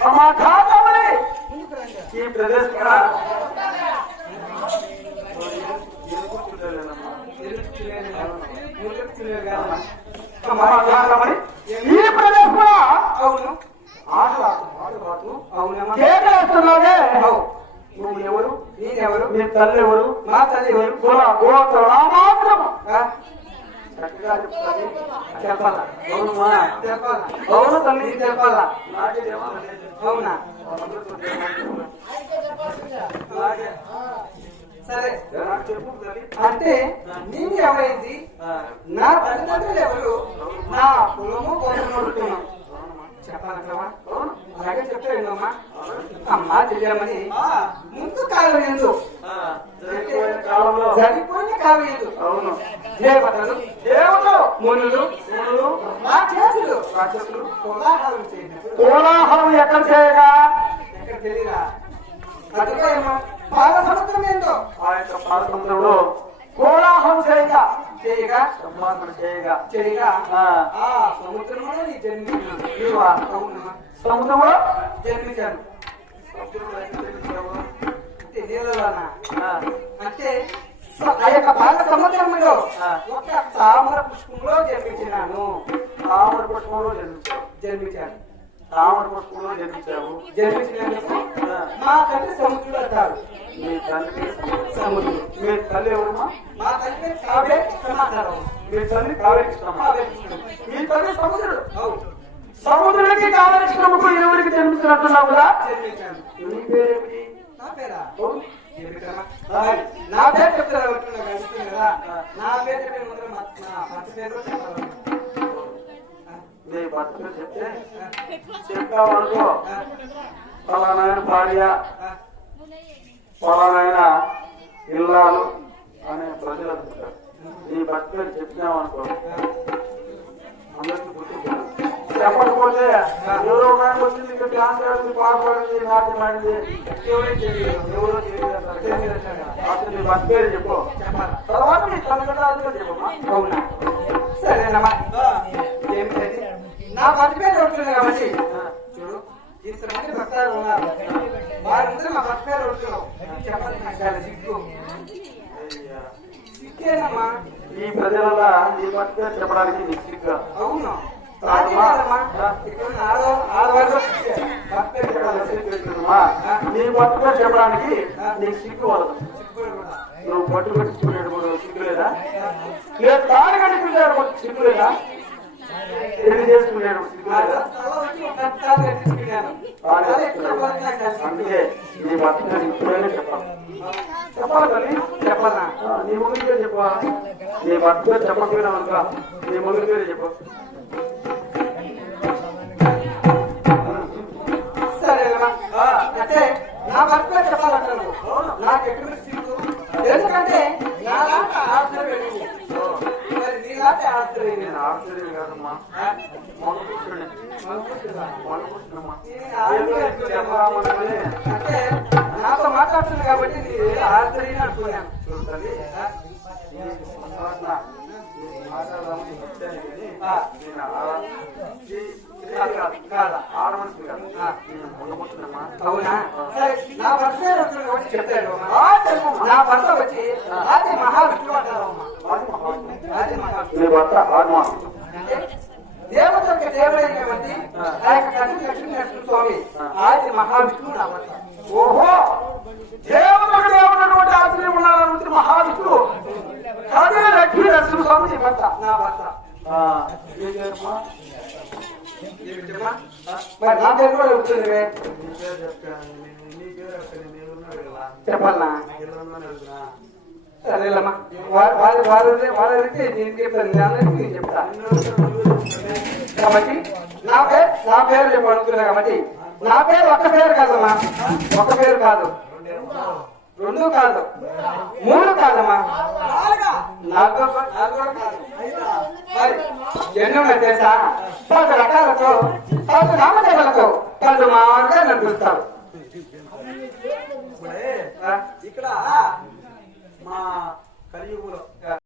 సమాధానమని ఈ ప్రదేశం ఈ ప్రదేశ అవును. ఆటలు ఎవరు కేకలేస్తున్నావే నువ్వు ఎవరు నేనెవరు నీ తల్లి ఎవరు మా తల్లి ఎవరు కుల గోత్రం అవును తల్లి చెప్పాలా అవునా సరే అంటే నీవు ఎవరైంది నా తల్లిదండ్రులు ఎవరు? నా కులము గోత్రము అడుగుతున్నాం చెప్పాలంటావా? అలాగే చెప్తే విన్నామా అమ్మా చెయ్యమని ముందు కాలం ఎందు? జరిగిపోయిన ఎందు అవును. దేవతలు దేవుడు మునులు శివుడు రాక్షసులు రాక్షసులు కోలాహలం చేయనప్పుడు కోలాహలం ఎక్కడ చేయగా? ఎక్కడ తెలియదా? అదిగో ఏమో పాల సముద్రం ఏందో? ఆ యొక్క పాలసముద్రంలో కోలాహలం చేయగా. చేయగా? సంపాదన చేయగా. చేయగా? ఆ, ఆ సముద్రంలో నీ జన్మించాను సముద్రంలో? జన్మించాను. సముద్రంలో? అంటే ఆ, యొక్క పాల సముద్రంలో. ఒక తామర పుష్పంలో జన్మించినాను. తామర పుష్పంలో జన్మించాను. తామర పుష్పంలో జన్మించావు. జన్మించినందుకు మా తండ్రి సముద్రుడు అంటారు. మీ తండ్రి సముద్రుడు. మీ తల్లి ఎవరమ్మా? మా తండ్రి కావే సమాచారం మీ తల్లి కావే మీ తల్లి సముద్రుడు. అవును సముద్రుడికి ఇరువురికి నీ పేరేమిటి? నా పేరా? నా పేరు చెప్తారా కదా. నా ముందర నీ భర్త చెప్తే చెప్పావనుకో ఫలానాయన భార్య ఫలానాయన ఇల్లాలు అనే ప్రజలు అనుకుంటారు. నీ భర్త పేరు చెప్పినావనుకో అందరికీ గుర్తుంటుంది చెప్పకపోతే ఎవరో ఆయన వచ్చింది ఇక్కడ డాన్స్ ఆడింది పాట పాడింది నాట్యం ఆడింది ఎవరికి తెలియదు ఎవరో తెలియదు. అసలు నీ భర్త పేరు చెప్పు. చెప్పాలా తర్వాత నీ తల్లిదండ్రులు చెప్పమ్మా. అవునా? సరేనమ్మా ఏమిటది నా భర్త పేరు ఉంటుంది కాబట్టి. చూడు. ఇంతమంది భక్తాలు ఉన్నారు. వారందరూ మా భర్త పేరు ఉంటున్నావు చెప్పాలి నాకు చాలా సిగ్గు. అయ్యా. సిగ్గేనమ్మా. ఈ ప్రజల నీ భర్త పేరు చెప్పడానికి నీకు సిగ్గా? అవును. నీ చెప్పడానికి నీకు సిగ్గు కూడా. నువ్వు పట్టు కట్టించుకునేటప్పుడు సిగ్గు లేదా? లేదు? తాడు కట్టించుకునేటప్పుడు సిగ్గు లేదా? పెళ్ళి సిగ్గు. అందుకే నీ భర్త ఇప్పుడైనా చెప్పాలి. చెప్పాలి తల్లి చెప్పాలా. నీ మొగుడి పేరు చెప్పా. నీ భర్త చెప్పకపోయినా అనుకో నీ మొగుడి పేరు చెప్పు. కాదు ఆ. నేను మగపురుషుడమ్మా అవునా? సరే నా భర్త కాబట్టి చెప్తాను నా భర్త వచ్చి ఆది మహావిష్ణువు అంటారు అమ్మా. ఆది మహాత్ముడు. ఆది మహావిష్ణువు దేవత యొక్క దేవుడైనటువంటి ఆ యొక్క లక్ష్మీ నరసింహ స్వామి ఆది మహావిష్ణువు నా భర్త. ఓహో! దేవుడు ఉన్నటువంటి ఆశ్రయం ఉన్నారని మహావిష్ణువు కానీ లక్ష్మీ నరసింహ స్వామి నీ భర్త నా భర్త మరి నా పేరు కూడా చెప్పాలనా సరేలమ్మా నేను చెప్తాను నేను చెప్తా. కాబట్టి నా పేరు నా పేరు కాబట్టి నా పేరు ఒక్క పేరు కాదమ్మా. ఒక్క పేరు కాదు. రెండు కాదు. మూడు కాదమ్మా. నాలుగో. నాలుగో ఎన్ని ఉన్నాయి తెలుసా? పది రకాలతో పది నామదేవలతో కళ్ళు మారుగా నడిపిస్తారు. ఇక్కడ మా కలియుగంలో